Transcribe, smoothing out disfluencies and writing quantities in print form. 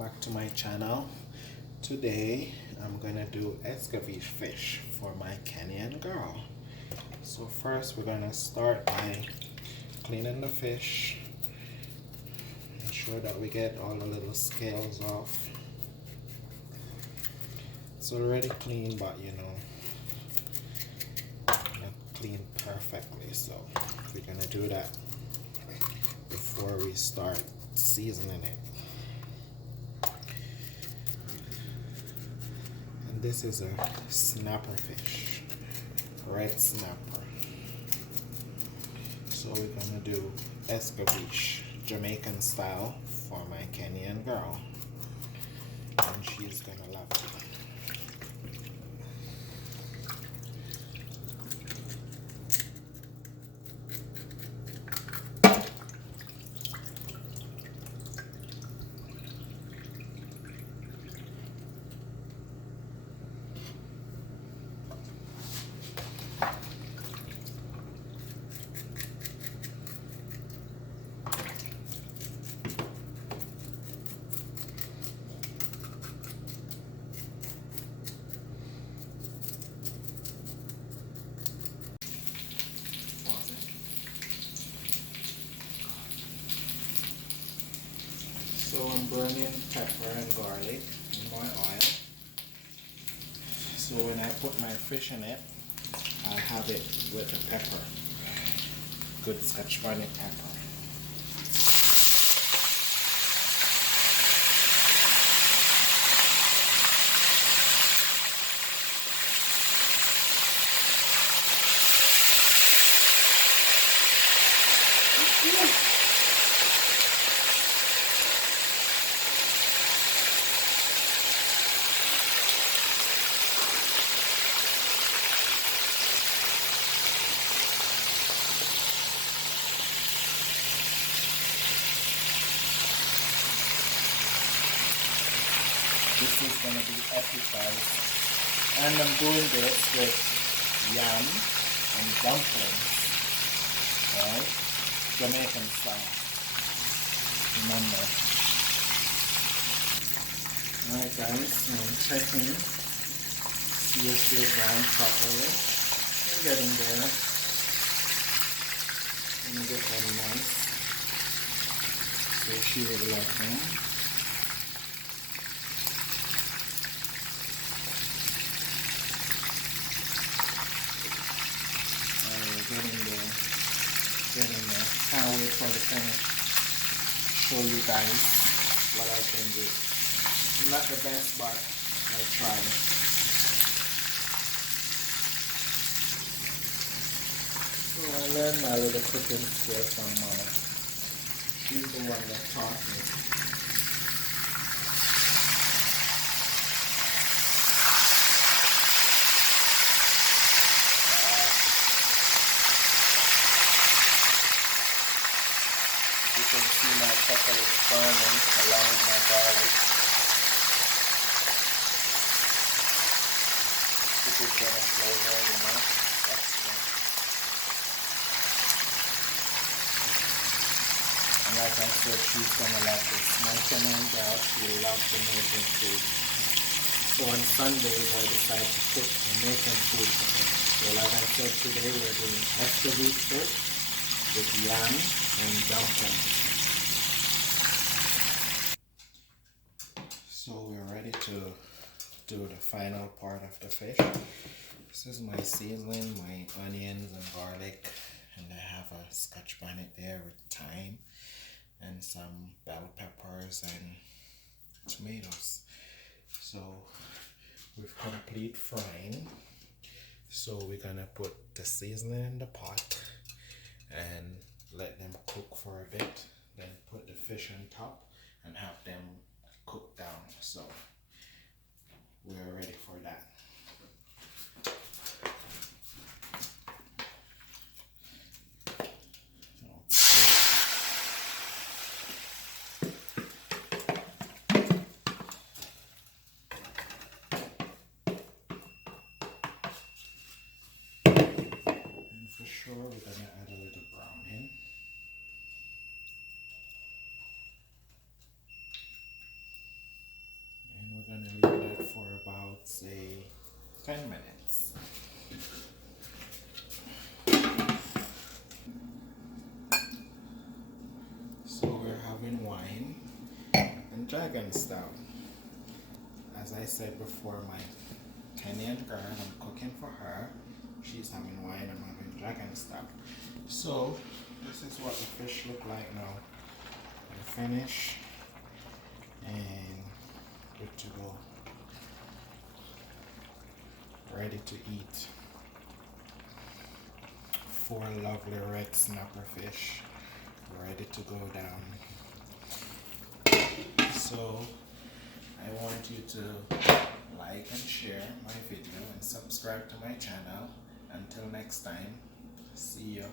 back to my channel. Today I'm gonna do escovitch fish for my Kenyan girl. So first we're gonna start by cleaning the fish. Make sure that we get all the little scales off. It's already clean, but not clean perfectly, so we're gonna do that before we start seasoning it. And this is a snapper fish, red snapper. So we're gonna do escovitch, Jamaican style, for my Kenyan girl, and she's gonna love it. So I'm burning pepper and garlic in my oil. So when I put my fish in it, I'll have it with the pepper. Good Scotch bonnet pepper. This is going to be appetized, and I'm doing this with yam and dumplings, alright, Jamaican style, remember. Alright guys, I'm checking, see if they're brown properly. I'm getting there. I'm going to get them nice, so she will like them. Getting there. Can't wait for the finish. Show you guys what I can do. Not the best, but I try. So I learned my little cooking skills from Mama. She's the one that taught me. You can see my pepper is burning along with my garlic. This is gonna flavor, extra. And like I said, she's gonna love this. My Kenyan girl, she loves Jamaican food. So on Sundays, I decided to cook Jamaican food for her. So like I said, today we're doing escovitch fish with yam and dumplings. So we're ready to do the final part of the fish. This is my seasoning, my onions and garlic, and I have a Scotch bonnet there with thyme and some bell peppers and tomatoes. So we've complete frying. So we're gonna put the seasoning in the pot and let them cook for a bit, then put the fish on top and have them cook down. So we're ready for that. And for sure we're gonna add a little brown in. we're gonna leave that for about, say, 10 minutes. So we're having wine and dragon stout. As I said before, my 10-year-old girl, I'm cooking for her. She's having wine, I'm having dragon stout. So this is what the fish look like now. They're finished and good to go. Ready to eat. 4 lovely red snapper fish ready to go down. So I want you to like and share my video and subscribe to my channel. Until next time, see ya.